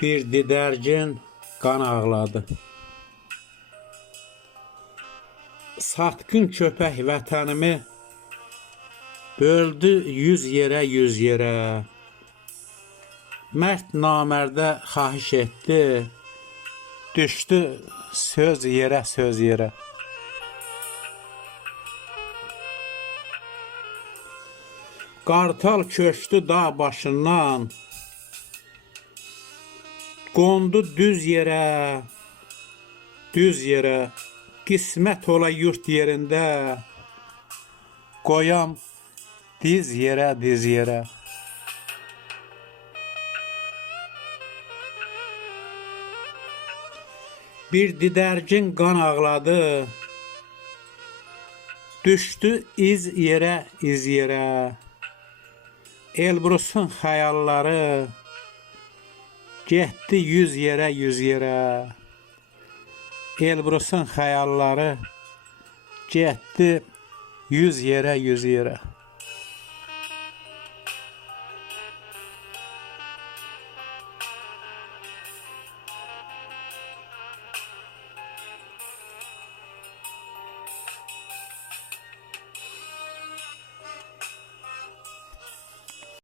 Bir didərgin qan ağladı. Satqın köpək vətənimi böldü yüz yerə, yüz yerə. Mərd namərdə xahiş etdi, düşdü söz yerə, söz yerə. Qartal köçdü dağ başından, qondu düz yerə, düz yerə. Qismət ola yurt yerində, qoyam diz yerə, diz yerə. Bir didərgin qan ağladı, düşdü iz yerə, iz yerə. Elbrusun xəyalları getdi yüz yerə, yüz yerə. Elbrusun xəyalları getdi yüz yerə, yüz yerə.